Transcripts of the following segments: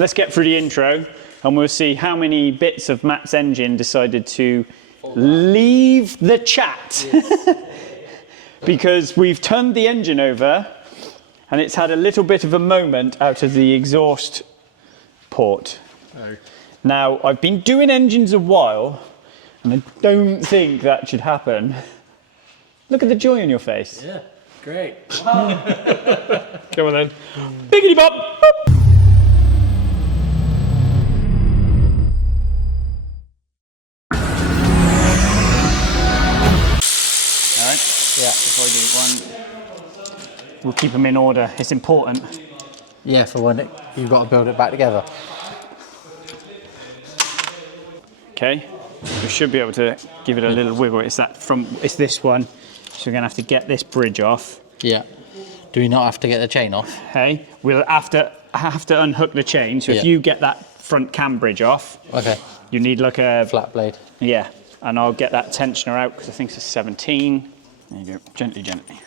let's get through the intro and we'll see how many bits of Matt's engine decided to leave the chat. Yes. Because we've turned the engine over and it's had a little bit of a moment out of the exhaust port. Oh. Now, I've been doing engines a while and I don't think that should happen. Look at the joy on your face. Yeah, great. Wow. Come on then. Biggity bop! Yeah, before I do one, we'll keep them in order. It's important. Yeah, for when you've got to build it back together. Okay, we should be able to give it a little wiggle. It's it's this one. So we're gonna have to get this bridge off. Yeah. Do we not have to get the chain off? Hey, we'll have to unhook the chain. So if you get that front cam bridge off, okay, you need like a flat blade. Yeah, and I'll get that tensioner out because I think it's a 17. There you go, gently, gently.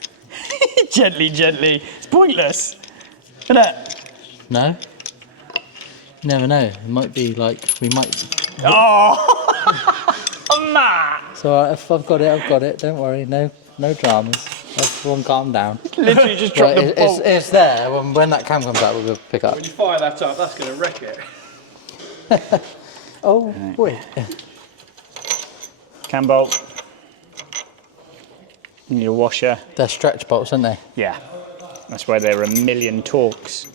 Gently, gently. It's pointless. Isn't it? No. You never know. It might be like, we might... Oh! Matt! So if I've got it. Don't worry. No dramas. Everyone calm down. Literally just drop the bolt. It's there. When that cam comes out, we'll pick up. When you fire that up, that's going to wreck it. Oh, boy. Cam bolt. You need a washer. They're stretch bolts, aren't they? Yeah, that's why they're a million torques.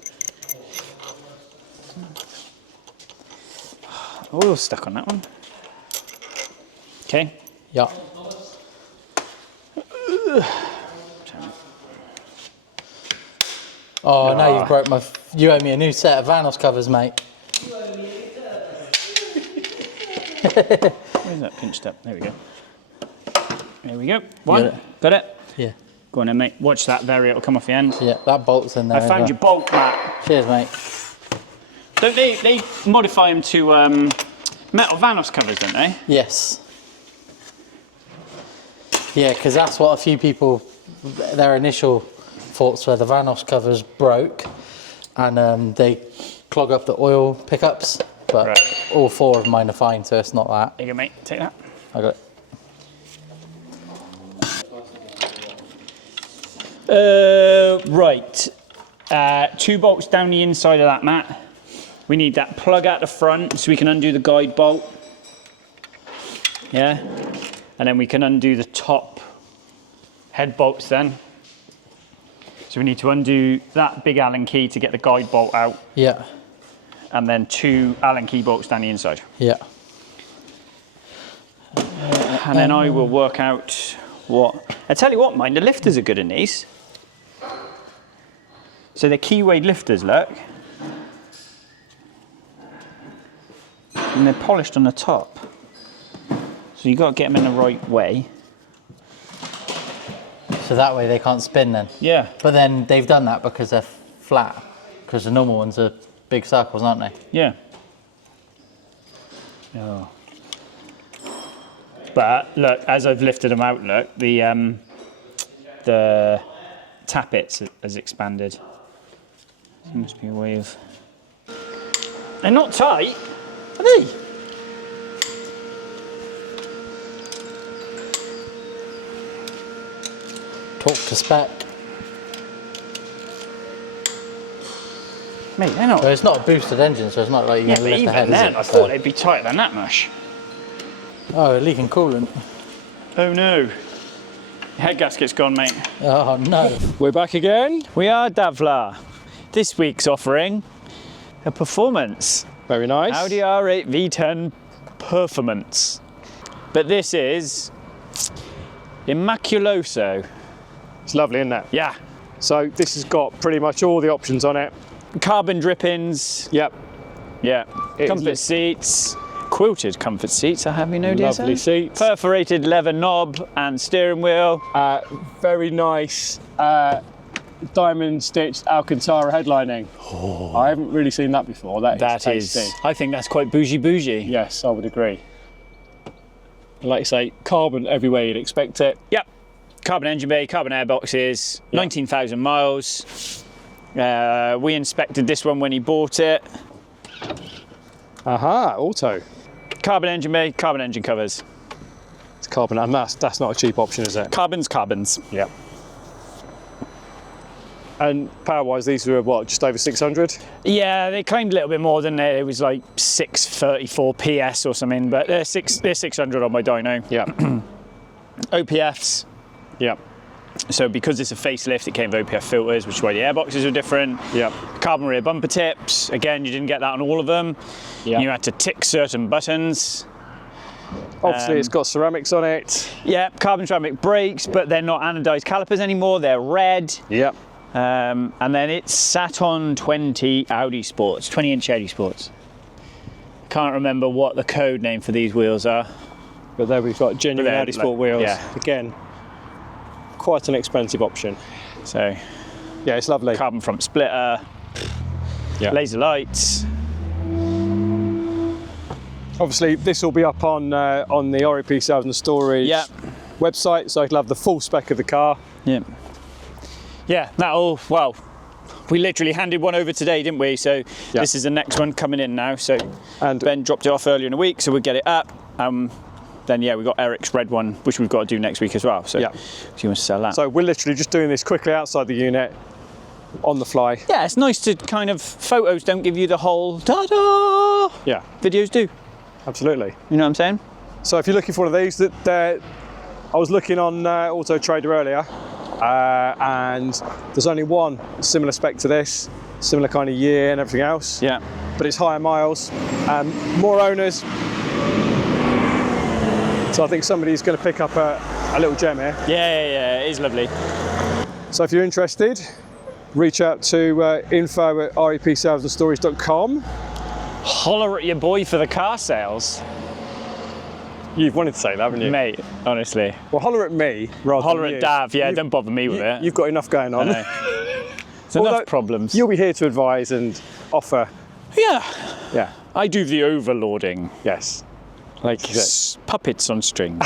Oil stuck on that one. Okay. Yeah. Oh, now you've broke you owe me a new set of Vanos covers, mate. Where's that pinched up? There we go. There we go. One. Got it? Yeah. Go on then, mate. Watch that there, it'll come off the end. Yeah, that bolt's in there. I found your bolt, Matt. Cheers, mate. Don't they modify them to metal Vanos covers, don't they? Yes. Yeah, because that's what a few people, their initial thoughts were the Vanos covers broke and they clog up the oil pickups, but all 4 of mine are fine, so it's not that. There you go, mate. Take that. I got it. Right, 2 bolts down the inside of that, Matt. We need that plug out the front so we can undo the guide bolt. Yeah, and then we can undo the top head bolts then. So we need to undo that big Allen key to get the guide bolt out. Yeah. And then 2 Allen key bolts down the inside. Yeah. And then I will work out what... I tell you what, mind, the lifters are good in these. So they're keyway lifters, look. And they're polished on the top. So you've got to get them in the right way. So that way they can't spin then? Yeah. But then they've done that because they're flat. Because the normal ones are big circles, aren't they? Yeah. Oh. But look, as I've lifted them out, look, the tappet has expanded. There must be a way of... They're not tight, are they? Talk to spec. Mate, they're not... Well, it's not a boosted engine, so it's not like you can lift the head, then, is it? I thought they'd be tighter than that much. Oh, leaking coolant. Oh no. Head gasket's gone, mate. Oh no. We're back again. We are Davla. This week's offering a performance. Very nice. Audi R8 V10 Performance. But this is Immaculoso. It's lovely, isn't it? Yeah. So this has got pretty much all the options on it. Carbon drippings. Yep. Yeah. Comfort seats. Quilted comfort seats, I have you know, dear Lovely sir. seats. Perforated leather knob and steering wheel. Very nice diamond stitched Alcantara headlining. Oh. I haven't really seen that before. That is tasty. I think that's quite bougie. Yes, I would agree. And like you say, carbon everywhere you'd expect it. Yep. Carbon engine bay, carbon airboxes, yep. 19,000 miles. We inspected this one when he bought it. Aha, auto. Carbon engine bay, carbon engine covers. It's carbon, and that's not a cheap option, is it? Carbons. Yeah. And power-wise, these were what, just over 600? Yeah, they claimed a little bit more than it was like 634 PS or something, but they're 600 on my dyno. Yeah. OPFs. Yeah. So because it's a facelift, it came with OPF filters, which is why the airboxes are different. Yeah. Carbon rear bumper tips. Again, you didn't get that on all of them. Yeah. You had to tick certain buttons. Obviously, it's got ceramics on it. Yeah, carbon ceramic brakes, but they're not anodized calipers anymore. They're red. Yeah. And then it's sat on 20 Audi Sports, 20-inch Audi Sports. Can't remember what the code name for these wheels are. But there we've got genuine They're Audi Sport wheels. yeah. Again, quite an expensive option. So, Yeah, it's lovely. carbon front splitter, Yeah. laser lights. Obviously, this will be up on the REP Sales and Storage Yeah. website, so you'll have the full spec of the car. Yeah. Yeah, well, we literally handed one over today, didn't we? So Yeah. this is the next one coming in now. So And Ben dropped it off earlier in the week, so we'll get it up. Then yeah, we got Eric's red one, which we've got to do next week as well. So Yeah. if you want to sell that. so we're literally just doing this quickly outside the unit, on the fly. Yeah, it's nice to kind of, photos don't give you the whole ta-da, Yeah, videos do. absolutely. You know what I'm saying? So if you're looking for one of these, I was looking on Auto Trader earlier, and there's only one similar spec to this, similar kind of year and everything else. Yeah. But it's higher miles, more owners. So I think somebody's going to pick up a little gem here. Yeah, it is lovely. So if you're interested, reach out to info@repsalesandstories.com. Holler at your boy for the car sales. You've wanted to say that, haven't you? Mate, honestly. Well, holler at me rather Holler than at you. Dav, yeah, You've- don't bother me with it. You've got enough going I on. know. There's Although enough problems. You'll be here to advise and offer. Yeah, Yeah. I do the overlording. Yes. Like you said. Puppets on strings.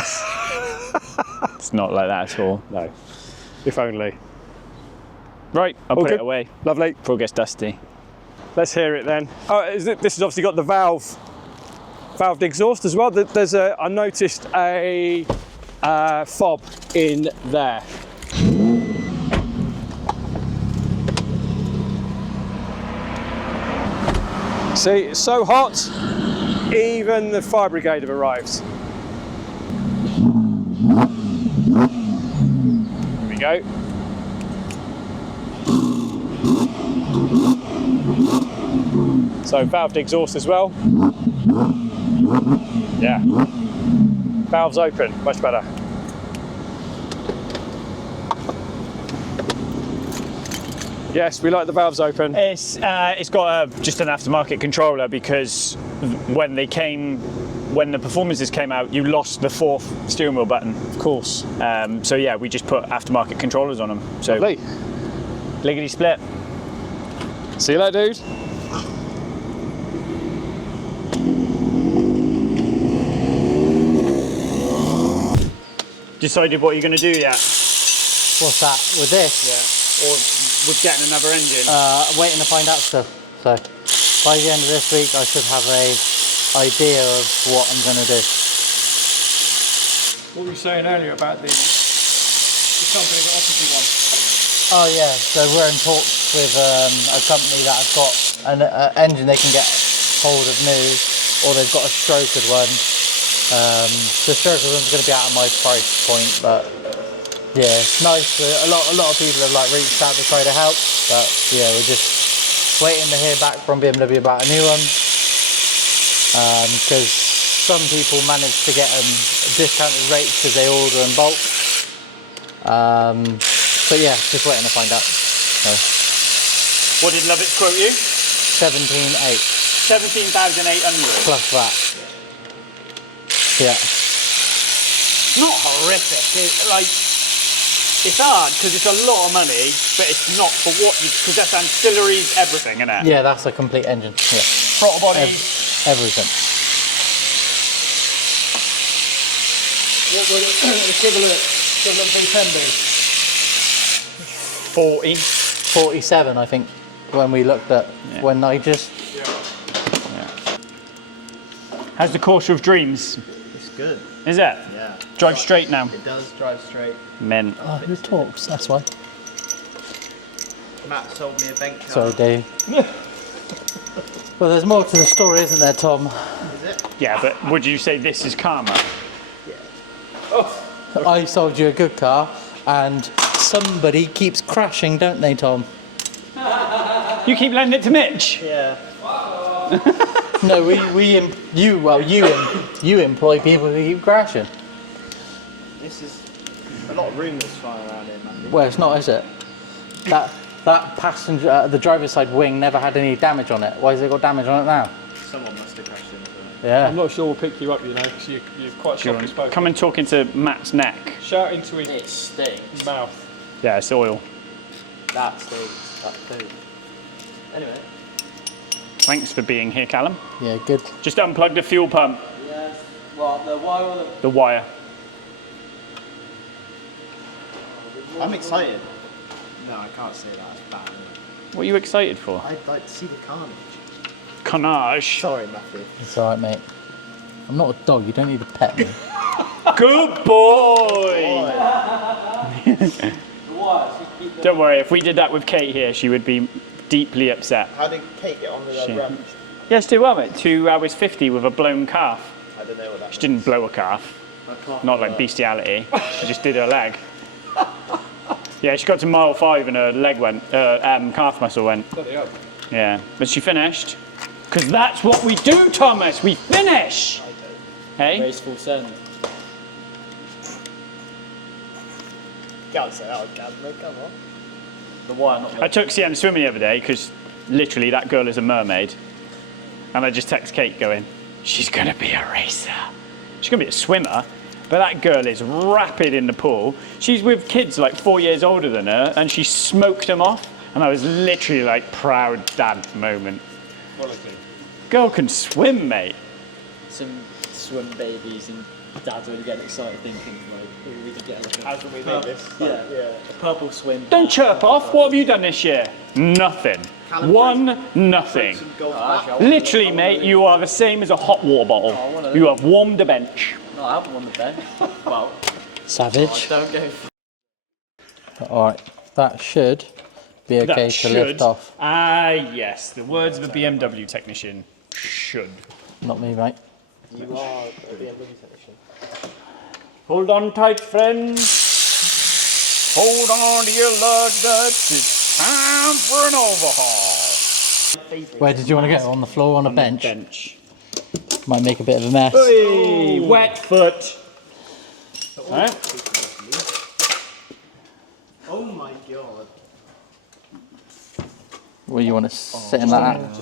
It's not like that at all. No. If only. Right, I'll All put good? it away Lovely. before it gets dusty. Let's hear it then. Oh, this has obviously got the valved exhaust as well. There's I noticed a fob in there. See, it's so hot, even the fire brigade have arrived. Here we go. So valved exhaust as well. Yeah. Valves open, much better. Yes, we like the valves open. It's got just an aftermarket controller because when the performances came out, you lost the fourth steering wheel button. Of course. So yeah, we just put aftermarket controllers on them. So Lovely. lickety split. See you later, dude. Decided what you're going to do yet? What's that with this? Yeah. Or with getting another engine? Waiting to find out still. So by the end of this week, I should have a idea of what I'm going to do. What were you saying earlier about the company that offers you one? Oh yeah, so we're in talks with a company that has got an engine they can get hold of new, or they've got a strokered one. The strokered one's going to be out of my price point, but yeah, it's nice. A lot of people have like reached out to try to help, but yeah, we're just waiting to hear back from BMW about a new one, because some people manage to get them discounted rates because they order in bulk. But yeah, just waiting to find out. So, What did Lovitz quote you? 17,800 17,800. plus that. Yeah. Not horrific. It's hard because it's a lot of money, but it's not for what you, because that's ancillaries, everything, isn't it? Yeah, that's a complete engine. Yeah. Throttle body. Everything. What would equivalent V10 be? 40. 47, I think, when we looked at when I just. How's the Corsa of Dreams? It's good. Is it? Yeah. Drive straight now. It does drive straight. Men. Oh, who talks? That's why. Matt sold me a bent car. Sorry, Dave. Well, there's more to the story, isn't there, Tom? Is it? Yeah, but would you say this is karma? I sold you a good car, and somebody keeps crashing, don't they, Tom? You keep lending it to Mitch. Yeah. No, you employ people who keep crashing. This is a lot of rumours flying around here, Matthew. Well, it's not, is it? That passenger, the driver's side wing never had any damage on it. Why has it got damage on it now? Someone must have crashed into it. Yeah. I'm not sure we'll pick you up, you know, because you're quite softly spoken. Come and talk into Matt's neck. Shout into his It stinks. mouth. Yeah, it's oil. That stinks. That food. Anyway. Thanks for being here, Callum. Yeah, good. Just unplug the fuel pump. Yes. Well, the wire or The wire. I'm excited. No, I can't say that. It's bad. What are you excited for? I'd like to see the carnage. Carnage. Sorry, Matthew. It's alright, mate. I'm not a dog, you don't need to pet me. Good boy! Don't worry, if we did that with Kate here, she would be deeply upset. How did Kate get on with her run? Yes, do well, mate. 2 hours 50 with a blown calf. I don't know what that She didn't blow a calf. Not like bestiality. She just did her leg. Yeah, she got to mile 5 and her leg went, calf muscle went. Yeah, but she finished. Because that's what we do, Thomas. We finish. Hey? Graceful send. Can't say that, can I? Come on. The wire, not I took CM swimming the other day because literally that girl is a mermaid. And I just text Kate going, she's going to be a racer. She's going to be a swimmer. But that girl is rapid in the pool. She's with kids like 4 years older than her and she smoked them off. And I was literally like proud dad moment. Quality. Girl can swim, mate. Some swim babies and dads really getting excited thinking like we could get like a How can we make this? yeah, a purple swim. Don't chirp off. What have you done this year? Nothing. Nothing. Some golf back. Literally, mate, you are the same as a hot water bottle. You have warmed the bench. No, I haven't won the bench. Well, Savage. don't go. Alright, that should be okay to lift off. Ah, yes. The words of a BMW technician. Should. Not me, mate. You are a BMW technician. Hold on tight, friends. Hold on to your lug nuts. It's time for an overhaul. Where did you want to go? On the floor, on a bench? Bench. Might make a bit of a mess. Hey, wet foot. Right. Oh my god. Where you want to sit in like that?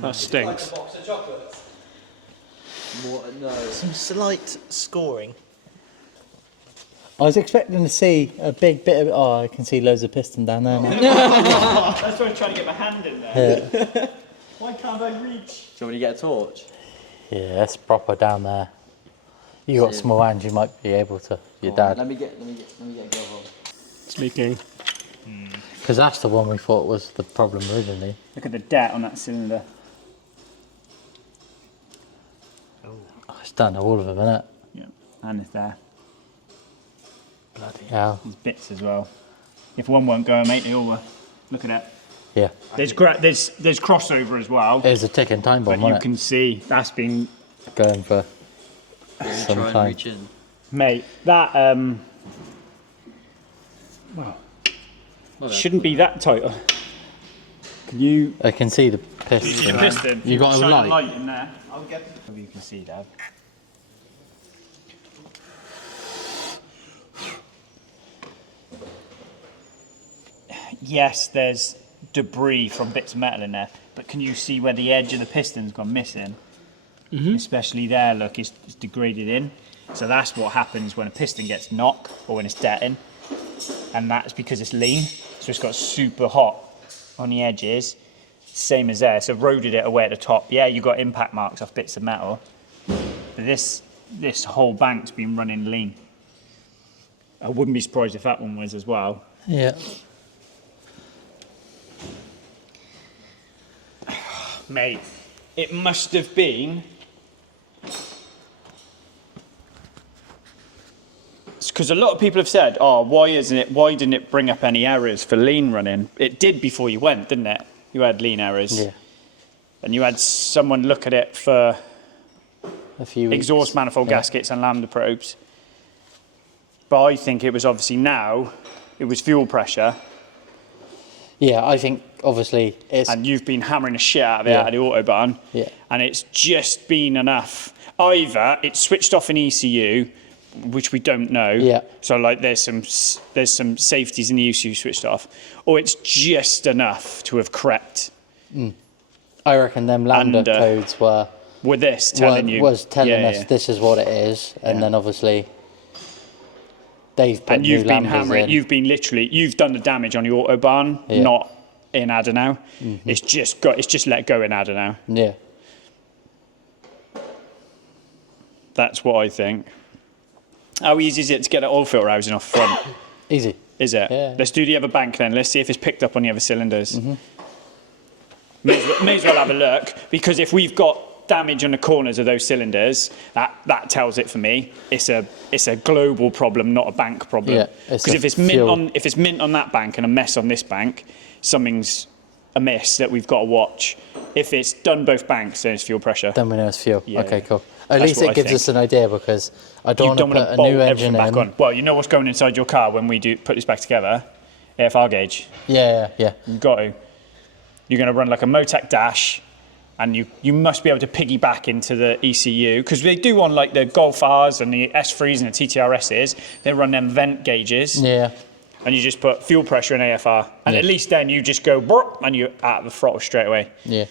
That stinks. No. Some slight scoring. I was expecting to see a big bit of. Oh, I can see loads of piston down there now. That's why I was trying to get my hand in there. Yeah, Why can't I reach? Do you want me to get a torch? yeah, it's proper down there. You got small hands, you might be able to. Your dad, Let me get a go home. Speaking. because that's the one we thought was the problem originally. Look at the dent on that cylinder. Oh, it's done all of them, isn't it? Yeah, and it's there. Bloody hell. There's bits as well. If one weren't going, mate, they all were. Look at that. Yeah, There's crossover as well. it was a ticking time bomb, But you wasn't can see that's been, it? Going for some Try and time. reach in. mate. That shouldn't be that tight. Can you? I can see the piston. Piston. You got a Shine light? light in there. I'll get. Maybe you can see that. Yes, there's debris from bits of metal in there, but can you see where the edge of the piston's gone missing? Especially there, look, it's degraded in. So that's what happens when a piston gets knocked or when it's detting, and that's because it's lean. So it's got super hot on the edges, same as there. So eroded it away at the top. Yeah, you got impact marks off bits of metal, but this whole bank's been running lean. I wouldn't be surprised if that one was as well. Yeah. Mate, it must have been Because a lot of people have said, oh, why didn't it bring up any errors for lean running? It did before you went, didn't it? You had lean errors. Yeah. And you had someone look at it for A few weeks. exhaust manifold gaskets and lambda probes. But I think it was obviously now, it was fuel pressure. Yeah, I think obviously it's. And you've been hammering the shit out of it Yeah. out of the Autobahn. Yeah. And it's just been enough. Either it's switched off in ECU, which we don't know. Yeah. So like there's some safeties in the ECU switched off, or it's just enough to have crept. I reckon them lambda And, codes were With this telling you. was telling Yeah, us yeah. this is what it is, and then obviously they've put And new you've been lambdas hammering. in. You've done the damage on your Autobahn, Yeah. not in Adenau. It's just let go in Adenau. Yeah. That's what I think. How easy is it to get an oil filter housing off front? Easy. Is it? Yeah. Let's do the other bank then. Let's see if it's picked up on the other cylinders. May as well have a look, because if we've got damage on the corners of those cylinders, that tells it for me. It's a global problem, not a bank problem. Yeah, Because if it's mint on that bank and a mess on this bank, something's amiss that we've got to watch. If it's done both banks, then it's fuel pressure. Then we know it's fuel. Yeah, Okay, yeah. cool. At That's least what it I gives think. us an idea, because I You don't don't want to want to put a new bolt engine everything in. back on. Well, you know what's going inside your car when we put this back together? AFR gauge. Yeah. You've got to. You're going to run like a Motec dash, and you must be able to piggyback into the ECU, because they do on like the Golf R's and the S3s and the TTRS's. They run them vent gauges, Yeah. and you just put fuel pressure and AFR, and Yeah. at least then you just go brrr, and you're out of the throttle straight away. Yeah.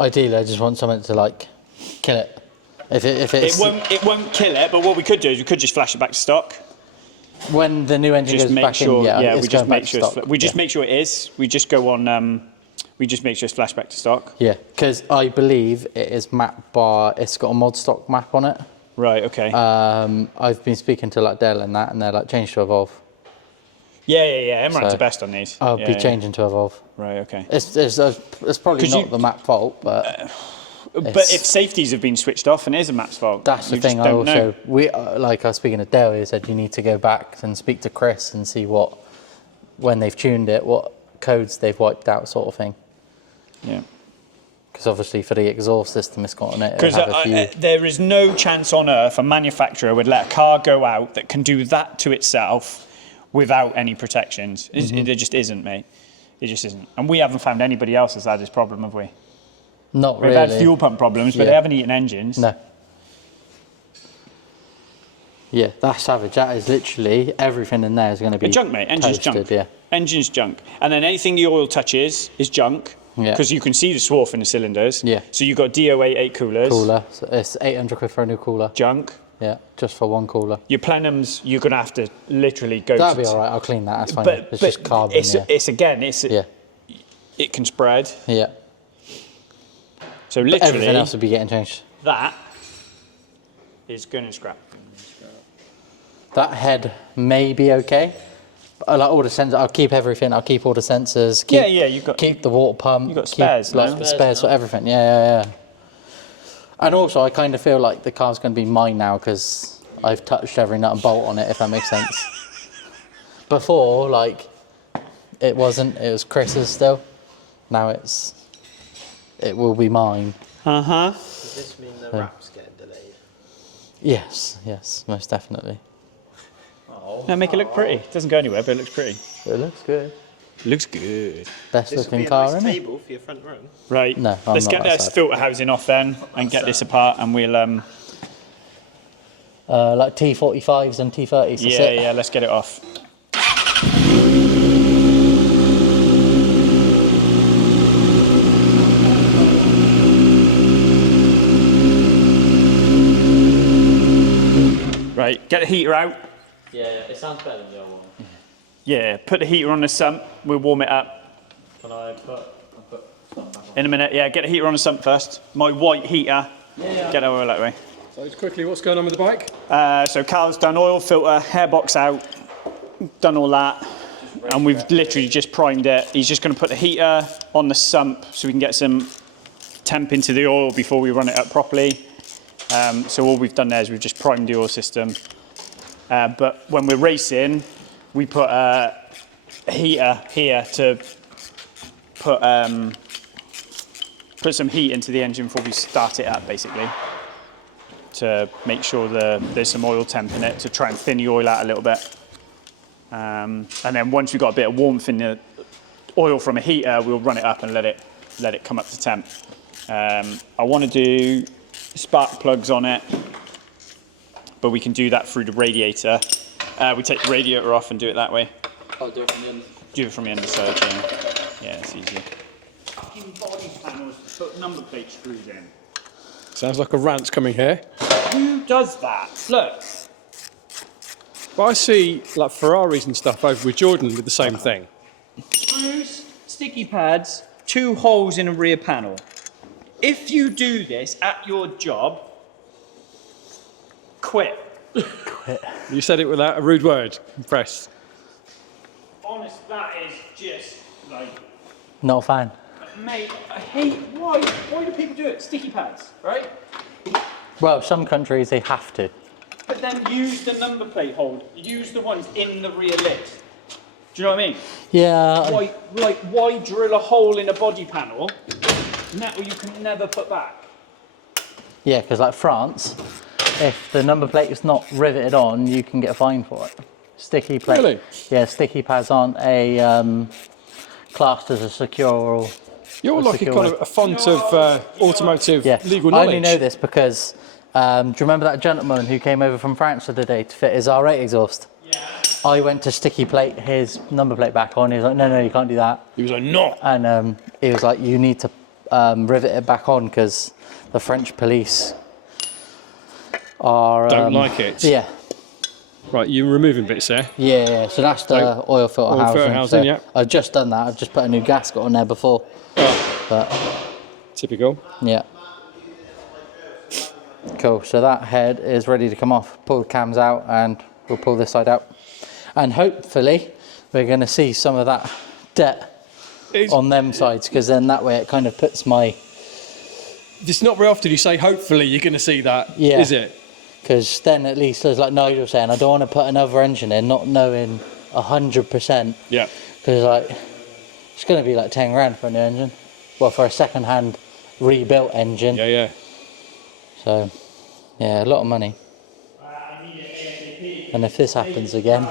Ideally, I just want something to like kill it. If it's It won't kill it, but what we could do is we could just flash it back to stock. when the new engine Just goes make back sure, in, yeah, it's we just going back make to sure stock. we just make sure it is. We just go on. We just make sure it's flashed back to stock. Yeah, because I believe it is mapped by. It's got a mod stock map on it. Right. Okay. I've been speaking to like Dell and that, and they're like change to Evolve. yeah. Emirates So, are best on these. I'll Yeah, be yeah. changing to Evolve. Right. Okay. It's probably 'Cause not you- the map fault, but But if safeties have been switched off, and it is a map's fault. that's the we thing. just I don't also know. I was speaking to Dell. He said you need to go back and speak to Chris and see when they've tuned it, what codes they've wiped out, sort of thing. Yeah. Because obviously for the exhaust system it's got on it, it'll Because have a few. there is no chance on earth a manufacturer would let a car go out that can do that to itself without any protections. There just isn't, mate. It just isn't. And we haven't found anybody else that's had this problem, have we? Not We've really. had fuel pump problems, but Yeah. they haven't eaten engines. No. Yeah, that's savage. That is literally everything in there is going to be Junk, mate. Engine's toasted, junk. Yeah. Engine's junk. And then anything the oil touches is junk. Yeah. Because you can see the swarf in the cylinders. Yeah. So you've got DO88 coolers. Cooler. So it's 800 quid for a new cooler. Junk. Yeah, just for one cooler. Your plenums, you're going to have to literally go That'll to... be all right. I'll clean that. That's fine. But, it's just carbon. it's yeah. it can spread. Yeah. So But literally, everything else will be getting changed. that is going to scrap. That head may be okay. But I like all the sensors. I'll keep everything. I'll keep all the sensors. Keep, Yeah, you've got- keep the water pump. you've got keep, spares like now. the spares for everything. Yeah. And also, I kind of feel like the car's going to be mine now because I've touched every nut and bolt on it. If that makes sense. Before, like, it wasn't. It was Chris's still. Now it will be mine. Does this mean the wrap's getting delayed? Yes, most definitely. Now make it look pretty. It doesn't go anywhere, but it looks pretty. It looks good. Looks good. Best This would looking be a car, nice isn't it? table for your front room. Right. No, I'm Let's not get that this sad. filter housing off then and get this apart, and we'll Like T45s and T30s. That's it. yeah, let's get it off. Right, get the heater out. Yeah, it sounds better than the other one. Yeah, put the heater on the sump. We'll warm it up Can I put something back on? in a minute. Yeah, get the heater on the sump first. My white heater. Get that oil that way. So just quickly, what's going on with the bike? So Carl's done oil filter, hairbox out, done all that, and we've literally just primed it. He's just going to put the heater on the sump so we can get some temp into the oil before we run it up properly. So all we've done there is we've just primed the oil system. But when we're racing, we put a heater here to put some heat into the engine before we start it up, basically, to make sure there's some oil temp in it to try and thin the oil out a little bit. And then once we've got a bit of warmth in the oil from a heater, we'll run it up and let it come up to temp. I want to do spark plugs on it, but we can do that through the radiator. We take the radiator off and do it that way. I'll do it from the end. Do it from the underside, yeah, it's easier. Fucking body panels to put number plate screws in. Sounds like a rant's coming here. Who does that? Look. But I see like Ferraris and stuff over with Jordan with the same thing. Screws, sticky pads, 2 holes in a rear panel. If you do this at your job, quit. You said it without a rude word. Impressed. Honest, that is just like, Not a fan. mate, I hate, why do people do it? Sticky pads, right? Well, some countries they have to. But then use the number plate hold. Use the ones in the rear lid. Do you know what I mean? Yeah. Why drill a hole in a body panel that you can never put back? Yeah, because like France, if the number plate is not riveted on, you can get a fine for it. Sticky plate. Really? Yeah, sticky pads aren't classed as a secure. You're like kind of a font of automotive Yeah, legal I knowledge. only know this because do you remember that gentleman who came over from France the other day to fit his R8 exhaust? Yeah. I went to sticky plate his number plate back on. He was like, no, you can't do that. He was like, no. And he was like, you need to rivet it back on because the French police are Don't like it. Yeah. Right, you're removing bits there. Yeah. So that's the oil filter housing. filter housing, So yeah. I've just done that. I've just put a new gasket on there before. Oh, But typical. yeah. Cool. So that head is ready to come off. Pull the cams out and we'll pull this side out. And hopefully we're going to see some of that debt on them sides, because then that way it kind of puts my... It's not very often you say, hopefully you're going to see that, Yeah. is it? Because then at least, as like Nigel was saying, I don't want to put another engine in not knowing 100%. Yeah. Because like, it's going to be like 10 grand for a new engine. Well, for a second-hand rebuilt engine. Yeah. So, yeah, a lot of money. And if this happens again,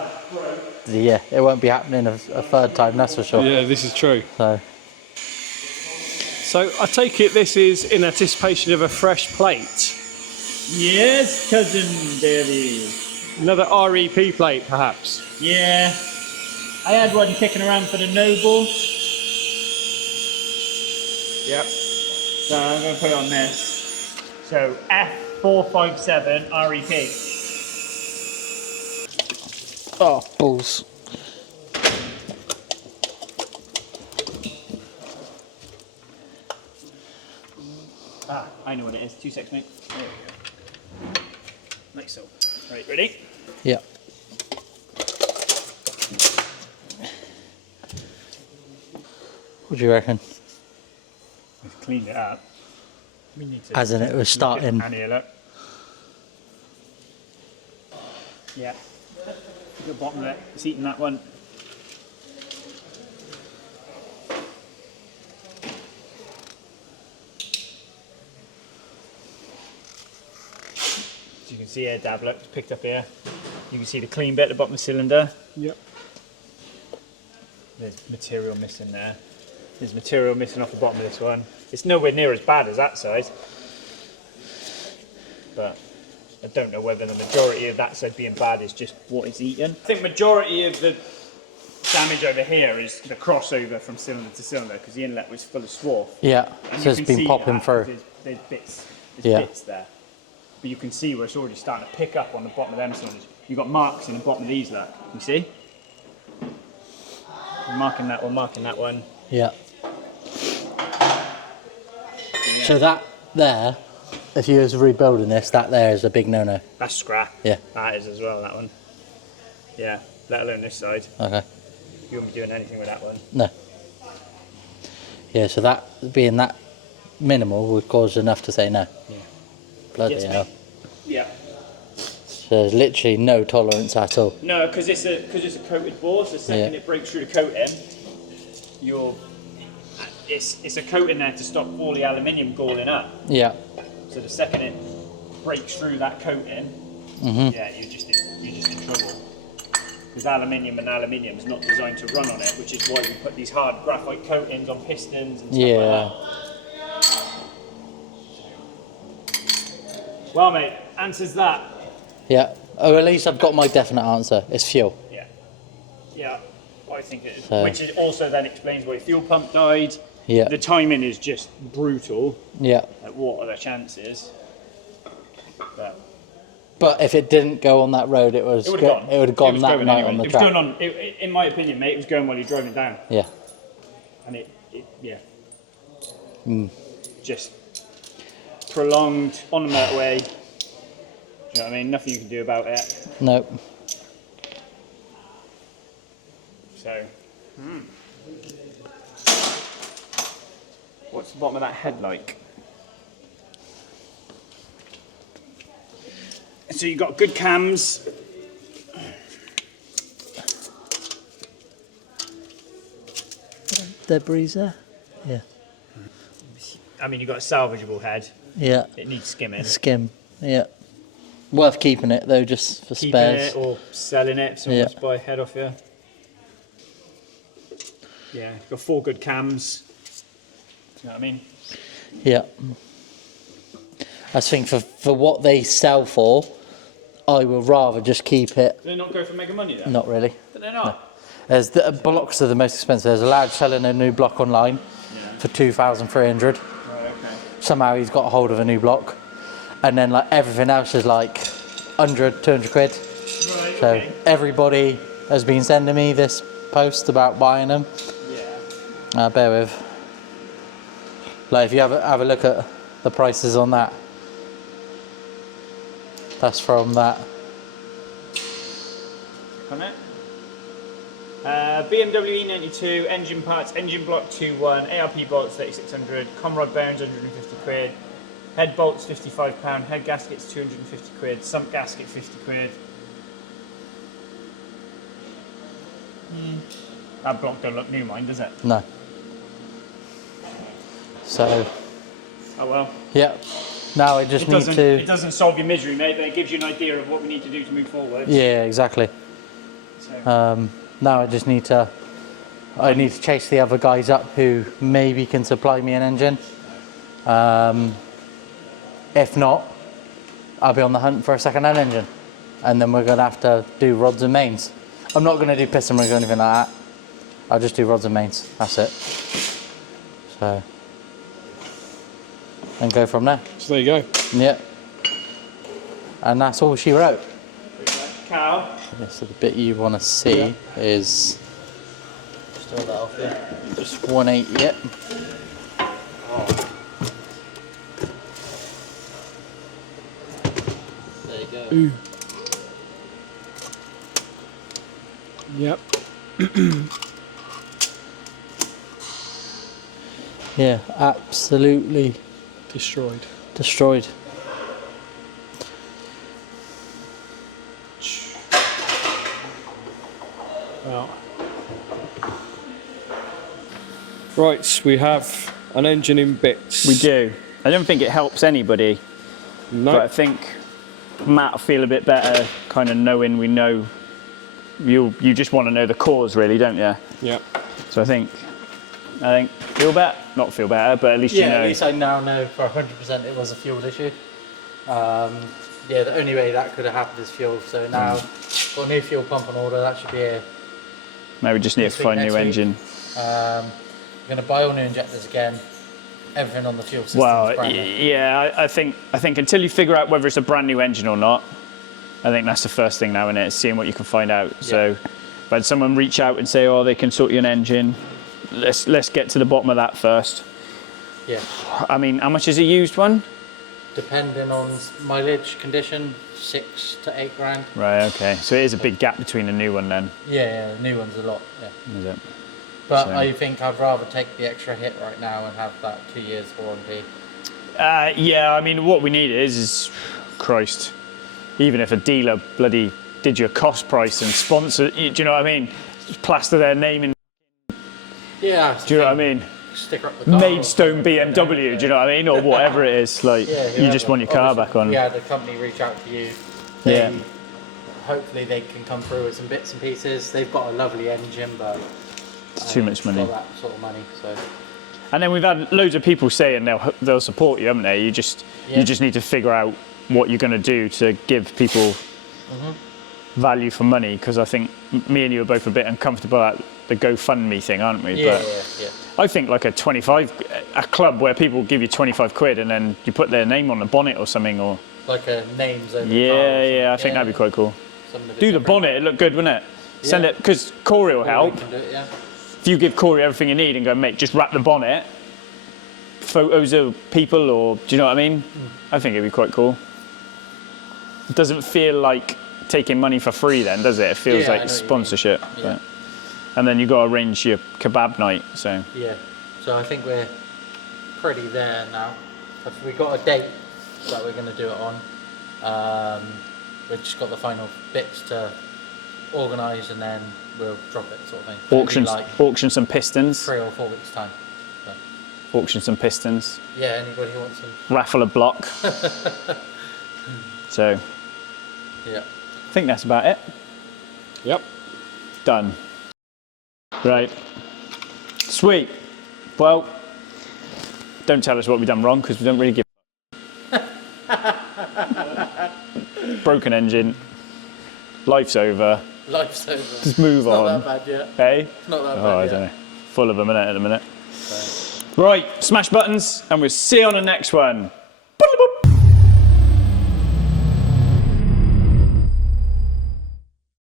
yeah, it won't be happening a third time, that's for sure. Yeah, this is true. So, I take it this is in anticipation of a fresh plate. Yes, cousin Davy. Another REP plate, perhaps. Yeah. I had one kicking around for the Noble. Yep. So I'm going to put it on this. So F457 REP. oh, balls. I know what it is. 2 seconds, mate. There we go. Like so. Right, ready? Yeah. What do you reckon? We've cleaned it up. We need to. As in it was starting. And here, look. Yeah. The bottom of it. It's eating that one. So you can see here, Dab, look, it's picked up here. You can see the clean bit at the bottom of the cylinder. Yep. There's material missing there. There's material missing off the bottom of this one. It's nowhere near as bad as that side. But I don't know whether the majority of that side being bad is just what it's eaten. I think majority of the damage over here is the crossover from cylinder to cylinder because the inlet was full of swarf. Yeah, And so you it's can been see popping that, through. There's bits. Yeah. Bits there. But you can see where it's already starting to pick up on the bottom of them cylinders. You've got marks in the bottom of these, look. You see? We're marking that one. Yeah. So that there, if you was rebuilding this, that there is a big no-no. That's scrap. Yeah. That is as well, that one. Yeah, let alone this side. Okay. You won't be doing anything with that one. No. Yeah, so that being that minimal would cause enough to say no. Yeah. Bloody Yes, hell. mate. Yeah. So there's literally no tolerance at all. No, because it's a coated bore. So the second it breaks through the coating, it's a coating there to stop all the aluminium galling up. Yeah. So the second it breaks through that coating, yeah, you're just in trouble. Because aluminium is not designed to run on it, which is why we put these hard graphite coatings on pistons and stuff like that. Well, mate, answers that. Yeah. Oh, at least I've got my definite answer. It's fuel. Yeah. Yeah, I think it is. So- Which is also then explains why fuel pump died. Yeah. The timing is just brutal. Yeah. Like, what are the chances? But if it didn't go on that road, it would have gone. It would have gone that night on the track. It was going on. In my opinion, mate, it was going while you're driving down. Yeah. And just prolonged on the motorway. Do you know what I mean? Nothing you can do about it. Nope. So, what's the bottom of that head like? So you've got good cams. Debris there? Yeah. I mean, you've got a salvageable head. Yeah. It needs skimming. Skim. Yeah. Worth keeping it though, just for Keeping spares. it or selling it if someone wants to buy a head off you. Yeah, you've got 4 good cams. You know what I mean? Yeah. I think for what they sell for, I would rather just keep it. Do they not go for mega money then? Not really. Do they not? No. There's the blocks are the most expensive. There's a lad selling a new block online for 2,300. Right, okay. Somehow he's got a hold of a new block, and then like everything else is like 100, 200 quid. Right, So okay. everybody has been sending me this post about buying them. Yeah. Bear with. Like if you have a look at the prices on that. That's from that. Click on it. BMW E92, engine parts, engine block 2.1, ARP bolts 3600, Comrod bearings 150 quid, head bolts £55, head gaskets 250 quid, sump gasket 50 quid. That block don't look new, mine, does it? No. So Oh well. yeah. Now I just need to. It doesn't solve your misery, mate, but it gives you an idea of what we need to do to move forward. Yeah, exactly. So. Now I just need to. I need to chase the other guys up who maybe can supply me an engine. If not, I'll be on the hunt for a second-hand engine, and then we're gonna have to do rods and mains. I'm not gonna do piston rings or anything like that. I'll just do rods and mains. That's it. So, and go from there. So there you go. Yeah. And that's all she wrote. Cal. Yeah, so the bit you want to see is just all that off here. Just 1.8, yep. There you go. Ooh. Yep. Yeah, absolutely Destroyed. destroyed. Well. Right, we have an engine in bits. We do. I don't think it helps anybody, No. but I think Matt will feel a bit better kind of knowing we know. You just want to know the cause really, don't you? Yeah. So I think feel better, not feel better, but at least you know. At least I now know for 100% it was a fuel issue. Yeah, the only way that could have happened is fuel. So now, got a new fuel pump on order. That should be here. Maybe we just need to This week, find a new next week. engine. I'm going to buy all new injectors again. Everything on the fuel system Well, is brand new. yeah, I think until you figure out whether it's a brand new engine or not, I think that's the first thing now, isn't it? Seeing what you can find out. So, but someone reach out and say, oh, they can sort you an engine. Let's get to the bottom of that first. Yeah. I mean, how much is a used one? Depending on mileage, condition, 6 to 8 grand. Right. Okay. So it is a big gap between a new one then, Yeah, the new one's a lot. Yeah. is it? But So- I think I'd rather take the extra hit right now and have that 2 years warranty. Yeah. I mean, what we need is Christ. even if a dealer bloody did you a cost price and sponsor, do you know what I mean? Plaster their name in. Yeah. Do you know what I mean? Sticker up the car. Maidstone BMW, do you know what I mean? Or whatever it is. Like, you just want your car back on. Yeah, the company reach out to you. Hopefully they can come through with some bits and pieces. They've got a lovely engine, but it's too much money. Got that sort of money, so. And then we've had loads of people saying they'll support you, haven't they? You just need to figure out what you're going to do to give people value for money, because I think me and you are both a bit uncomfortable at the GoFundMe thing, aren't we? Yeah. I think like a club where people give you 25 quid and then you put their name on the bonnet or something, or like a names over the car. I think that'd be quite cool. Do the bonnet, it look good, wouldn't it? Send it, because Corey will help. Can do it, yeah. If you give Corey everything you need and go, mate, just wrap the bonnet, photos of people, or do you know what I mean? I think it'd be quite cool. It doesn't feel like taking money for free then, does it? It feels like sponsorship. Yeah. And then you got to arrange your kebab night, so. Yeah, so I think we're pretty there now. We got a date that we're going to do it on. We've just got the final bits to organise, and then we'll drop it, sort of thing. Auction some pistons. 3 or 4 weeks time. So. Auction some pistons. Yeah, anybody who wants them. Raffle a block. So. Yeah. I think that's about it. Yep. Done. Right. Sweet. Well, don't tell us what we've done wrong, because we don't really give broken engine. Life's over. Life's over. Just move on. Not that bad yet. Hey? Not that bad I yet. don't know. Full of a minute at the minute. Right. Smash buttons, and we'll see you on the next one.